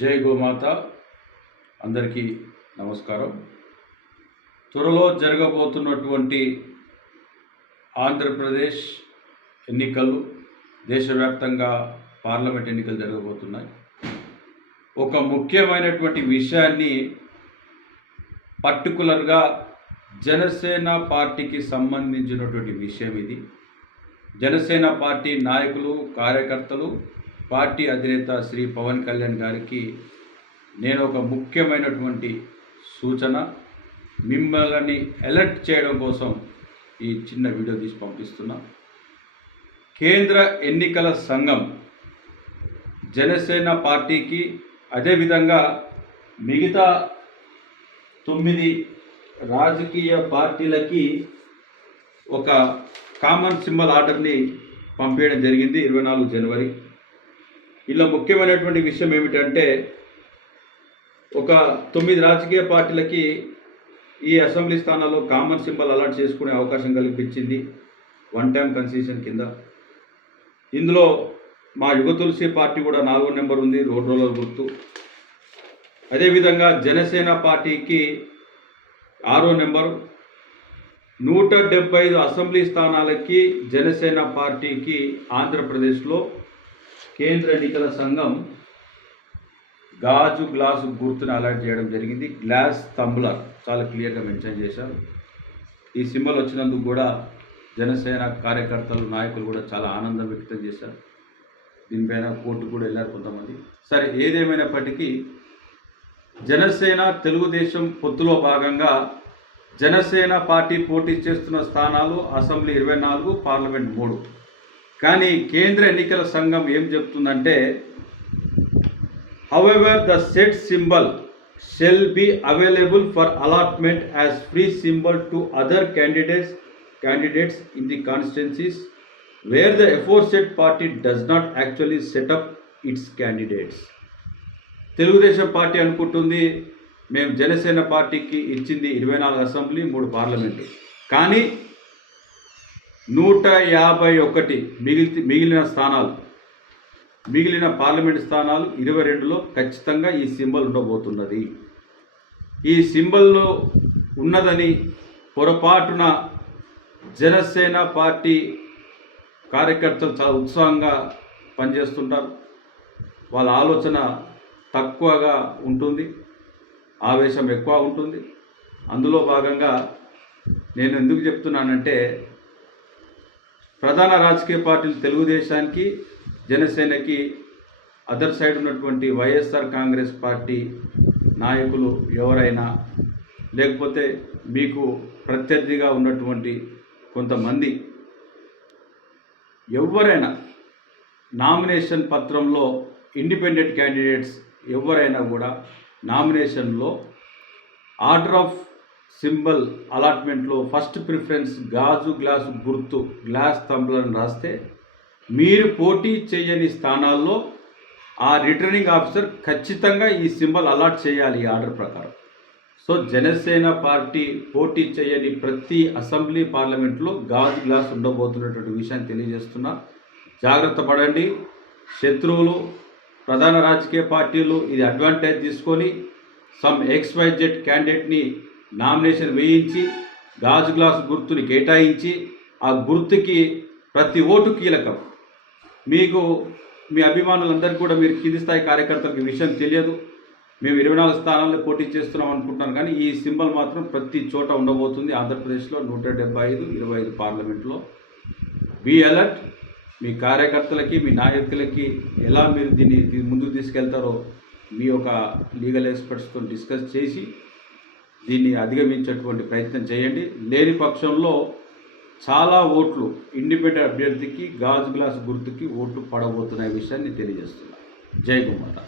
జై గోమాత. అందరికీ నమస్కారం. త్వరలో జరగబోతున్నటువంటి ఆంధ్రప్రదేశ్ ఎన్నికలు దేశవ్యాప్తంగా పార్లమెంట్ ఎన్నికలు జరగబోతున్నాయి. ఒక ముఖ్యమైనటువంటి విషయాన్ని పర్టికులర్గా జనసేన పార్టీకి సంబంధించినటువంటి విషయం ఇది. జనసేన పార్టీ నాయకులు కార్యకర్తలు పార్టీ అధినేత శ్రీ పవన్ కళ్యాణ్ గారికి నేను ఒక ముఖ్యమైనటువంటి సూచన. మిమ్మల్ని అలర్ట్ చేయడం కోసం ఈ చిన్న వీడియో తీసి పంపిస్తున్నా. కేంద్ర ఎన్నికల సంఘం జనసేన పార్టీకి అదేవిధంగా మిగతా తొమ్మిది రాజకీయ పార్టీలకి ఒక కామన్ సింబల్ ఆర్డర్ని పంపించడం జరిగింది ఇరవై నాలుగు జనవరి. ఇలా ముఖ్యమైనటువంటి విషయం ఏమిటంటే ఒక తొమ్మిది రాజకీయ పార్టీలకి ఈ అసెంబ్లీ స్థానాల్లో కామన్ సింబల్ అలాట్ చేసుకునే అవకాశం కల్పించింది వన్ టైం కన్సెషన్ కింద. ఇందులో మా యుగ తులసి పార్టీ కూడా నాలుగో నెంబర్ ఉంది రోడ్ రోలర్ గుర్తు. అదేవిధంగా జనసేన పార్టీకి ఆరో నెంబర్. నూట డెబ్బై ఐదు అసెంబ్లీ స్థానాలకి జనసేన పార్టీకి ఆంధ్రప్రదేశ్లో కేంద్ర ఎన్నికల సంఘం గాజు గ్లాసు గుర్తును అలర్ట్ చేయడం జరిగింది. గ్లాస్ తంబులర్ చాలా క్లియర్గా మెన్షన్ చేశారు. ఈ సింబల్ వచ్చినందుకు కూడా జనసేన కార్యకర్తలు నాయకులు కూడా చాలా ఆనందం వ్యక్తం చేశారు. దీనిపైన కోర్టు కూడా వెళ్ళారు కొంతమంది. సరే ఏదేమైనప్పటికీ జనసేన తెలుగుదేశం పొత్తులో భాగంగా జనసేన పార్టీ పోటీ చేస్తున్న స్థానాలు అసెంబ్లీ ఇరవై నాలుగు పార్లమెంట్ మూడు. కానీ కేంద్ర ఎన్నికల సంఘం ఏం చెప్తుందంటే however the said symbol shall be available for allotment as free symbol to other candidates candidates in the constituencies where the aforesaid party does not actually set up its candidates Telugu Desam Party అనుకుంటుంది మేము జనసేన పార్టీకి ఇచ్చింది ఇరవై నాలుగు assembly మూడు parliament కానీ నూట యాభై ఒకటి మిగిలి మిగిలిన స్థానాలు. మిగిలిన పార్లమెంట్ స్థానాలు ఇరవై రెండులో ఖచ్చితంగా ఈ సింబల్ ఉండబోతున్నది. ఈ సింబల్లో ఉన్నదని పొరపాటున జనసేన పార్టీ కార్యకర్తలు చాలా ఉత్సాహంగా పనిచేస్తుంటారు. వాళ్ళ ఆలోచన తక్కువగా ఉంటుంది. ఆవేశం ఎక్కువ ఉంటుంది. అందులో భాగంగా నేను ఎందుకు చెప్తున్నానంటే ప్రధాన రాజకీయ పార్టీలు తెలుగుదేశానికి జనసేనకి అదర్ సైడ్ ఉన్నటువంటి వైఎస్ఆర్ కాంగ్రెస్ పార్టీ నాయకులు ఎవరైనా లేకపోతే మీకు ప్రత్యర్థిగా ఉన్నటువంటి కొంతమంది ఎవరైనా నామినేషన్ పత్రంలో ఇండిపెండెంట్ క్యాండిడేట్స్ ఎవరైనా కూడా నామినేషన్లో ఆర్డర్ ఆఫ్ సింబల్ అలాట్మెంట్లో ఫస్ట్ ప్రిఫరెన్స్ గాజు గ్లాసు గుర్తు గ్లాస్ స్తంభాలను రాస్తే మీరు పోటీ చేయని స్థానాల్లో ఆ రిటర్నింగ్ ఆఫీసర్ ఖచ్చితంగా ఈ సింబల్ అలాట్ చేయాలి ఈ ఆర్డర్ ప్రకారం. సో జనసేన పార్టీ పోటీ చేయని ప్రతి అసెంబ్లీ పార్లమెంట్లో గాజు గ్లాస్ ఉండబోతున్నటువంటి విషయాన్ని తెలియజేస్తున్నా. జాగ్రత్త పడండి. శత్రువులు ప్రధాన రాజకీయ పార్టీలు ఇది అడ్వాంటేజ్ తీసుకొని సమ్ ఎక్స్వైజెడ్ క్యాండిడేట్ని నామినేషన్ వేయించి గాజు గ్లాసు గుర్తుని కేటాయించి ఆ గుర్తుకి ప్రతి ఓటు కీలకం. మీకు మీ అభిమానులందరికీ కూడా మీరు కింది స్థాయి కార్యకర్తలకు విషయం తెలియదు. మేము ఇరవై నాలుగు స్థానాల్లో పోటీ చేస్తున్నాం అనుకుంటున్నాను కానీ ఈ సింబల్ మాత్రం ప్రతి చోట ఉండబోతుంది. ఆంధ్రప్రదేశ్లో నూట డెబ్బై ఐదు ఇరవై ఐదు పార్లమెంట్లో. బీ అలర్ట్ మీ కార్యకర్తలకి మీ నాయకులకి ఎలా మీరు దీన్ని ముందుకు తీసుకెళ్తారో మీ యొక్క లీగల్ ఎక్స్పర్ట్స్తో డిస్కస్ చేసి దీన్ని అధిగమించేటువంటి ప్రయత్నం చేయండి. లేని పక్షంలో చాలా ఓట్లు ఇండిపెండెంట్ అభ్యర్థికి గాజు గ్లాస్ గుర్తుకి ఓట్లు పడబోతున్న విషయాన్ని తెలియజేస్తున్నా. జై గుమ్మట